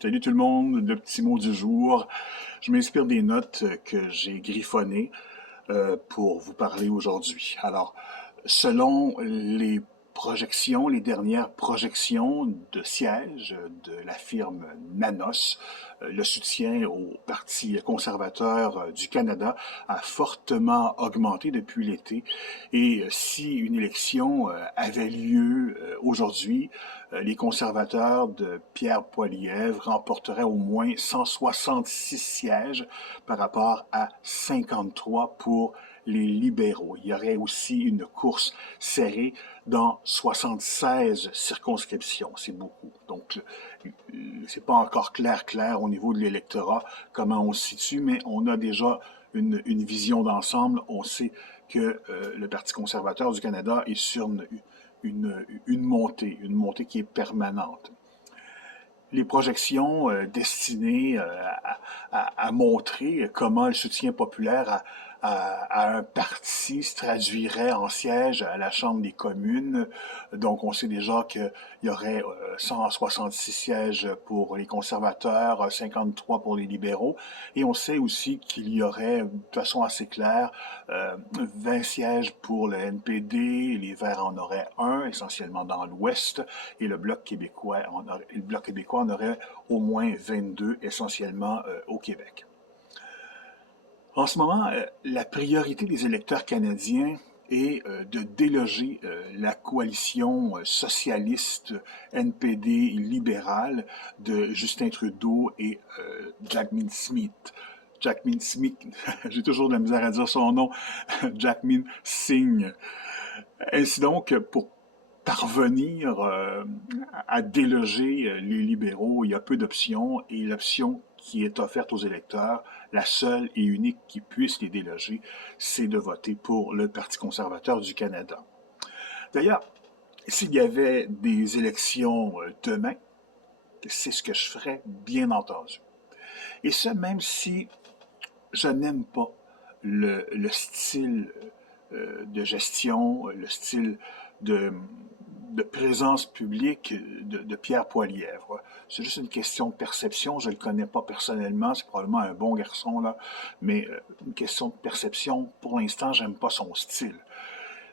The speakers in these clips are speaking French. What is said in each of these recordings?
Salut tout le monde, le petit mot du jour. Je m'inspire des notes que j'ai griffonnées pour vous parler aujourd'hui. Alors, selon les projections, les dernières projections de sièges de la firme Nanos, le soutien au Parti conservateur du Canada a fortement augmenté depuis l'été. Et si une élection avait lieu aujourd'hui, les conservateurs de Pierre Poilievre remporteraient au moins 166 sièges par rapport à 53 pour les libéraux. Il y aurait aussi une course serrée dans 76 circonscriptions. C'est beaucoup. Donc, c'est pas encore clair au niveau de l'électorat comment on se situe, mais on a déjà une vision d'ensemble. On sait que le Parti conservateur du Canada est sur une montée qui est permanente. Les projections destinées à montrer comment le soutien populaire à un parti se traduirait en siège à la Chambre des communes. Donc, on sait déjà qu'il y aurait 166 sièges pour les conservateurs, 53 pour les libéraux. Et on sait aussi qu'il y aurait, de façon assez claire, 20 sièges pour le NPD. Les Verts en auraient un, essentiellement dans l'Ouest, et le Bloc québécois en aurait au moins 22, essentiellement au Québec. En ce moment, la priorité des électeurs canadiens est de déloger la coalition socialiste NPD libérale de Justin Trudeau et Jackmin Smith. Jackmin Smith, j'ai toujours de la misère à dire son nom, Jackmin Singh. Ainsi donc, pour parvenir à déloger les libéraux, il y a peu d'options et l'option qui est offerte aux électeurs, la seule et unique qui puisse les déloger, c'est de voter pour le Parti conservateur du Canada. D'ailleurs, s'il y avait des élections demain, c'est ce que je ferais, bien entendu. Et ça, même si je n'aime pas le style de gestion, le style de, de présence publique de Pierre Poilievre. C'est juste une question de perception. Je le connais pas personnellement. C'est probablement un bon garçon, là. Mais une question de perception. Pour l'instant, j'aime pas son style.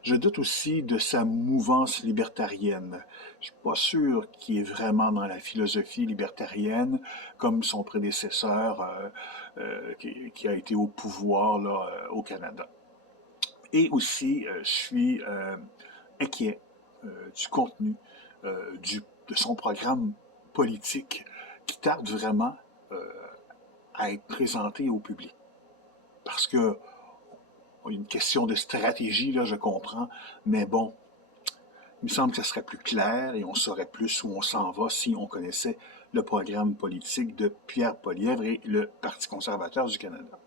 Je doute aussi de sa mouvance libertarienne. Je suis pas sûr qu'il est vraiment dans la philosophie libertarienne comme son prédécesseur qui a été au pouvoir là, au Canada. Et aussi, je suis inquiet du contenu de son programme politique qui tarde vraiment à être présenté au public. Parce que il y a une question de stratégie, là, je comprends, mais bon, il me semble que ça serait plus clair et on saurait plus où on s'en va si on connaissait le programme politique de Pierre Poilievre et le Parti conservateur du Canada.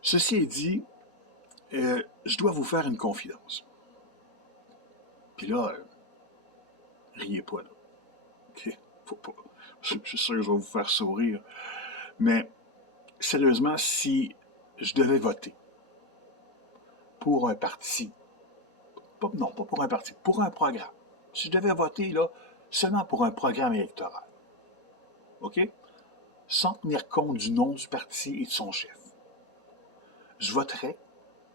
Ceci est dit, je dois vous faire une confidence. Puis là, riez pas, là. OK? Faut pas. Je suis sûr que je vais vous faire sourire. Mais sérieusement, si je devais voter pour un parti, non, pas pour un parti, pour un programme, si je devais voter là, seulement pour un programme électoral, OK? Sans tenir compte du nom du parti et de son chef, je voterais,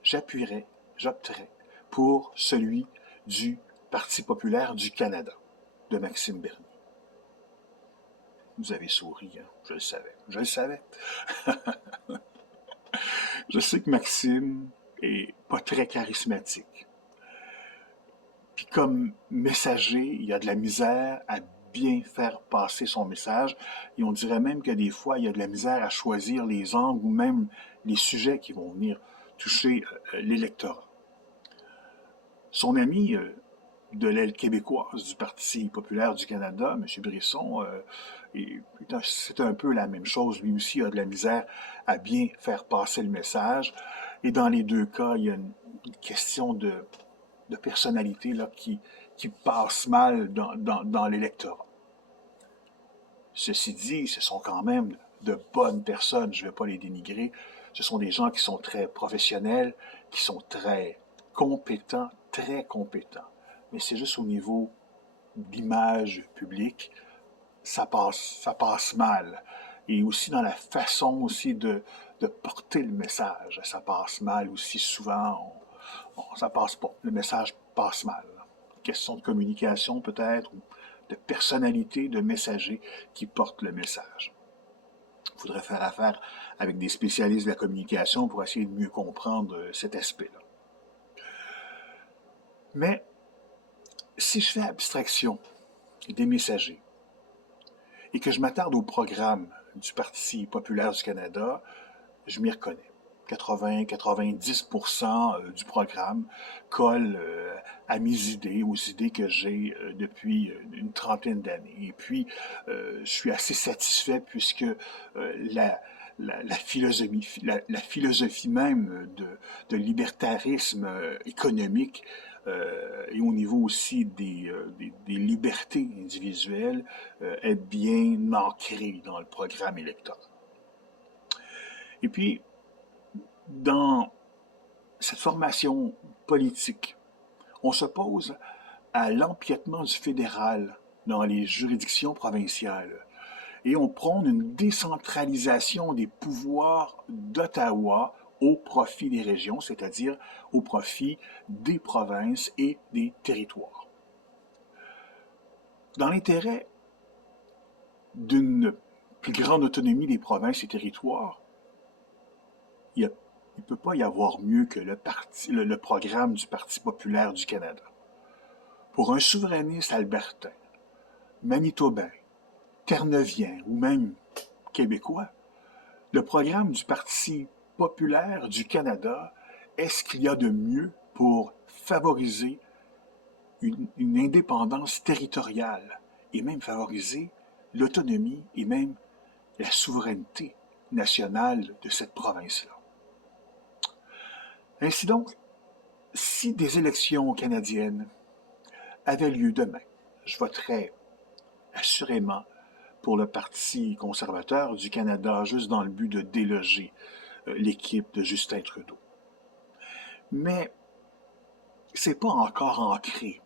j'appuierais, j'opterais pour celui du Parti populaire du Canada, de Maxime Bernier. Vous avez souri, hein? Je le savais. Je le savais. Je sais que Maxime est pas très charismatique. Puis comme messager, il y a de la misère à bien faire passer son message. Et on dirait même que des fois, il y a de la misère à choisir les angles ou même les sujets qui vont venir toucher l'électorat. Son ami de l'aile québécoise du Parti populaire du Canada, M. Brisson, c'est un peu la même chose. Lui aussi a de la misère à bien faire passer le message. Et dans les deux cas, il y a une question de personnalité là, qui passe mal dans l'électorat. Ceci dit, ce sont quand même de bonnes personnes, je ne vais pas les dénigrer. Ce sont des gens qui sont très professionnels, qui sont très compétents, très compétents. Mais c'est juste au niveau d'image publique, ça passe mal. Et aussi dans la façon aussi de porter le message, ça passe mal aussi souvent. Ça passe pas. Le message passe mal. Question de communication peut-être, ou de personnalité, de messager qui porte le message. Il faudrait faire affaire avec des spécialistes de la communication pour essayer de mieux comprendre cet aspect-là. Mais si je fais abstraction des messagers et que je m'attarde au programme du Parti populaire du Canada, je m'y reconnais. 80-90% du programme colle à mes idées, aux idées que j'ai depuis une trentaine d'années. Et puis, je suis assez satisfait puisque la philosophie même de libertarisme économique et au niveau aussi des libertés individuelles est bien ancrée dans le programme électoral. Et puis, dans cette formation politique, on s'oppose à l'empiètement du fédéral dans les juridictions provinciales et on prône une décentralisation des pouvoirs d'Ottawa au profit des régions, c'est-à-dire au profit des provinces et des territoires. Dans l'intérêt d'une plus grande autonomie des provinces et territoires, il ne peut pas y avoir mieux que le programme du Parti populaire du Canada. Pour un souverainiste albertain, manitobain, terre-neuvien ou même québécois, le programme du Parti populaire du Canada est ce qu'il y a de mieux pour favoriser une indépendance territoriale et même favoriser l'autonomie et même la souveraineté nationale de cette province-là. Ainsi donc, si des élections canadiennes avaient lieu demain, je voterais assurément pour le Parti conservateur du Canada, juste dans le but de déloger l'équipe de Justin Trudeau. Mais c'est pas encore ancré.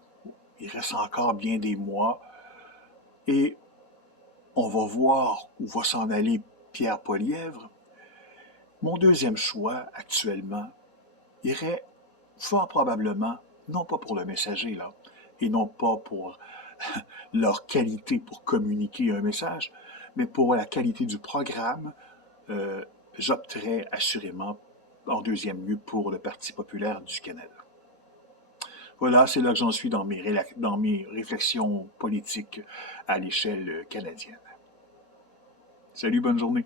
Il reste encore bien des mois et on va voir où va s'en aller Pierre Poilievre. Mon deuxième choix, actuellement, irait fort probablement, non pas pour le messager, là, et non pas pour leur qualité pour communiquer un message, mais pour la qualité du programme, j'opterais assurément en deuxième lieu pour le Parti populaire du Canada. Voilà, c'est là que j'en suis dans mes réflexions politiques à l'échelle canadienne. Salut, bonne journée.